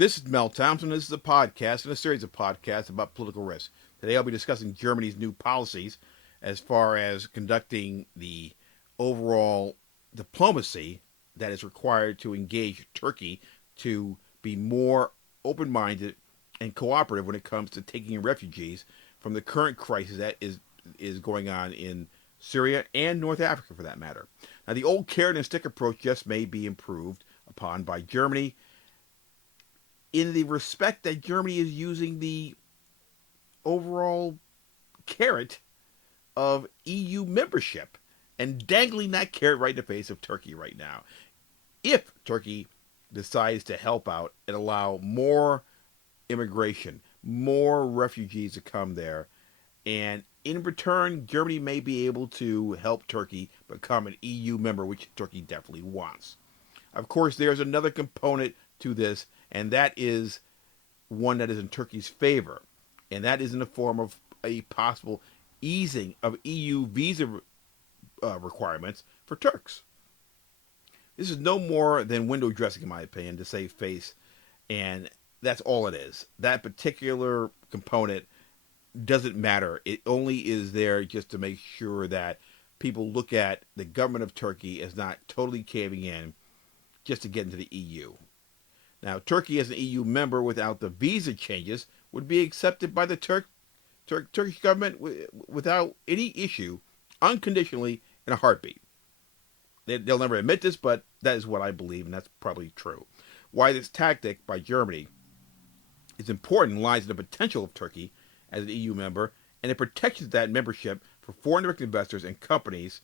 This is Mel Thompson. This is a podcast and a series of podcasts about political risk. Today I'll be discussing Germany's new policies as far as conducting the overall diplomacy that is required to engage Turkey to be more open minded and cooperative when it comes to taking refugees from the current crisis that is going on in Syria and North Africa for that matter. Now, the old carrot and stick approach just may be improved upon by Germany in the respect that Germany is using the overall carrot of EU membership and dangling that carrot right in the face of Turkey right now. If Turkey decides to help out and allow more immigration, more refugees to come there, and in return, Germany may be able to help Turkey become an EU member, which Turkey definitely wants. Of course, there's another component to this, and that is one that is in Turkey's favor, and that is in the form of a possible easing of EU visa requirements for Turks. This is no more than window dressing, in my opinion, to save face, and that's all it is. That particular component doesn't matter. It only is there just to make sure that people look at the government of Turkey as not totally caving in just to get into the EU. Now, Turkey as an EU member without the visa changes would be accepted by the Turkish government without any issue, unconditionally, in a heartbeat. They'll never admit this, but that is what I believe, and that's probably true. Why this tactic by Germany is important lies in the potential of Turkey as an EU member and the protections of that membership for foreign direct investors and companies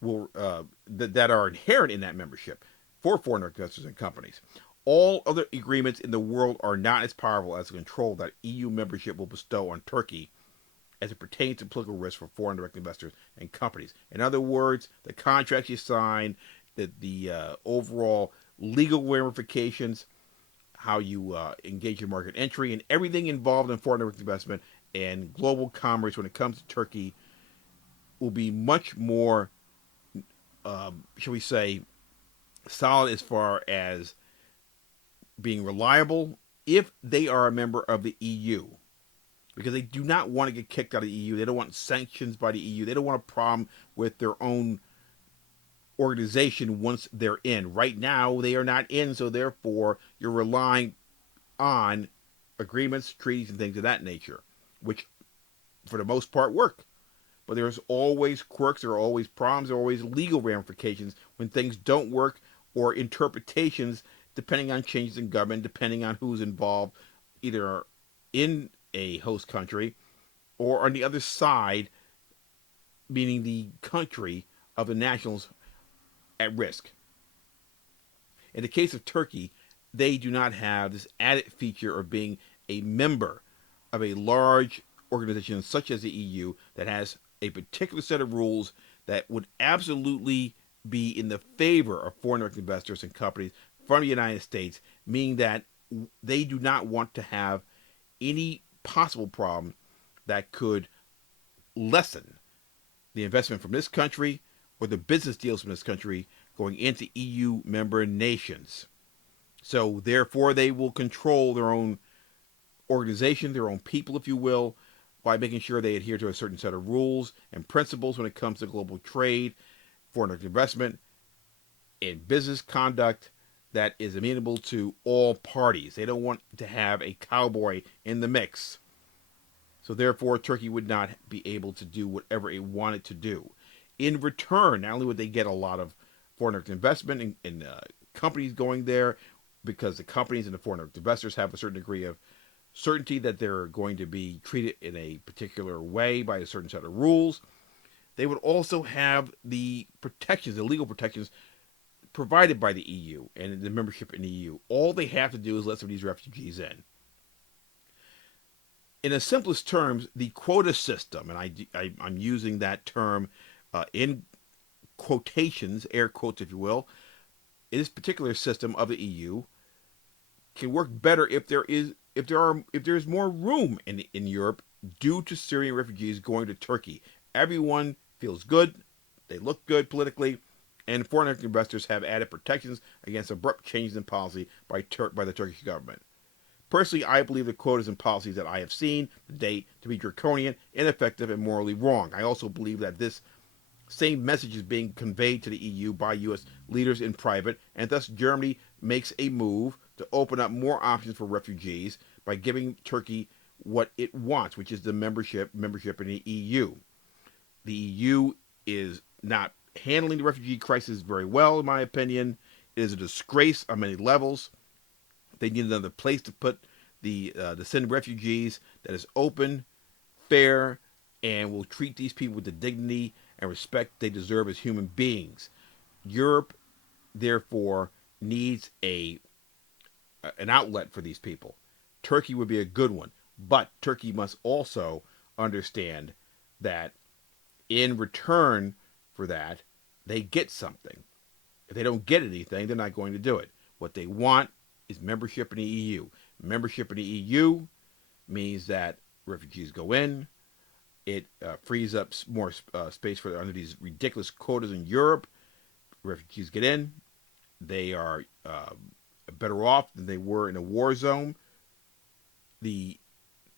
that are inherent in that membership for foreign direct investors and companies. All other agreements in the world are not as powerful as the control that EU membership will bestow on Turkey as it pertains to political risk for foreign direct investors and companies. In other words, the contracts you sign, the overall legal ramifications, how you engage in market entry, and everything involved in foreign direct investment and global commerce when it comes to Turkey will be much more, shall we say, solid as far as being reliable if they are a member of the EU. Because they do not want to get kicked out of the EU. They don't want sanctions by the EU. They don't want a problem with their own organization once they're in. Right now, they are not in, so therefore, you're relying on agreements, treaties, and things of that nature, which, for the most part, work. But there's always quirks, there are always problems, there are always legal ramifications when things don't work, or interpretations depending on changes in government, depending on who's involved, either in a host country or on the other side, meaning the country of the nationals at risk. In the case of Turkey, they do not have this added feature of being a member of a large organization such as the EU that has a particular set of rules that would absolutely be in the favor of foreign direct investors and companies from the United States, meaning that they do not want to have any possible problem that could lessen the investment from this country or the business deals from this country going into EU member nations. So therefore, they will control their own organization, their own people, if you will, by making sure they adhere to a certain set of rules and principles when it comes to global trade, foreign direct investment, and business conduct that is amenable to all parties. They don't want to have a cowboy in the mix. So therefore, Turkey would not be able to do whatever it wanted to do. In return, not only would they get a lot of foreign direct investment in companies going there, because the companies and the foreign direct investors have a certain degree of certainty that they're going to be treated in a particular way by a certain set of rules, they would also have the protections, the legal protections provided by the EU and the membership in the EU. All they have to do is let some of these refugees in. In the simplest terms, the quota system, and I'm using that term in quotations, air quotes if you will, in this particular system of the EU can work better if there is more room in Europe due to Syrian refugees going to Turkey. Everyone feels good, they look good politically, and foreign investors have added protections against abrupt changes in policy by the Turkish government. Personally, I believe the quotas and policies that I have seen to date to be draconian, ineffective, and morally wrong. I also believe that this same message is being conveyed to the EU by U.S. leaders in private, and thus Germany makes a move to open up more options for refugees by giving Turkey what it wants, which is the membership in the EU. The EU is not handling the refugee crisis very well, in my opinion. It is a disgrace on many levels. They need another place to put to send refugees that is open, fair, and will treat these people with the dignity and respect they deserve as human beings. Europe, therefore, needs an outlet for these people. Turkey would be a good one, but Turkey must also understand that in return for that, they get something. If they don't get anything, they're not going to do it. What they want is membership in the EU. Membership in the EU means that refugees go in. It frees up more space for under these ridiculous quotas in Europe. Refugees get in. They are better off than they were in a war zone. The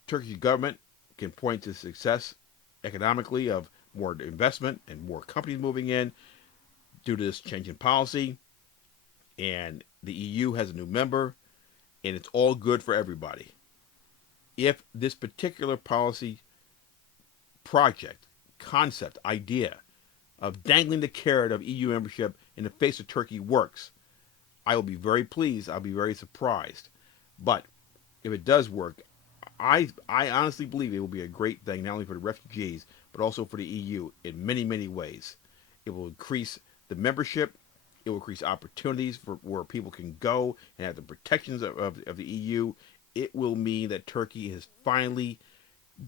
Turkish government can point to success economically of more investment and more companies moving in due to this change in policy. And the EU has a new member, and it's all good for everybody. If this particular policy project, concept, idea of dangling the carrot of EU membership in the face of Turkey works, I will be very pleased. I'll be very surprised. But if it does work, I honestly believe it will be a great thing, not only for the refugees, but also for the EU in many, many ways. It will increase the membership. It will increase opportunities for where people can go and have the protections of the EU. It will mean that Turkey has finally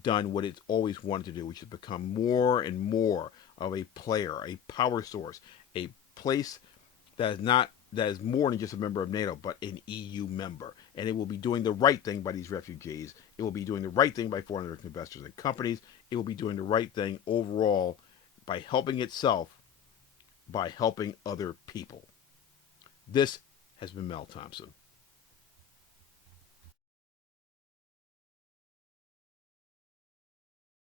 done what it's always wanted to do, which is become more and more of a player, a power source, a place that is more than just a member of NATO, but an EU member. And it will be doing the right thing by these refugees. It will be doing the right thing by foreign investors and companies. It will be doing the right thing overall by helping itself, by helping other people. This has been Mel Thompson.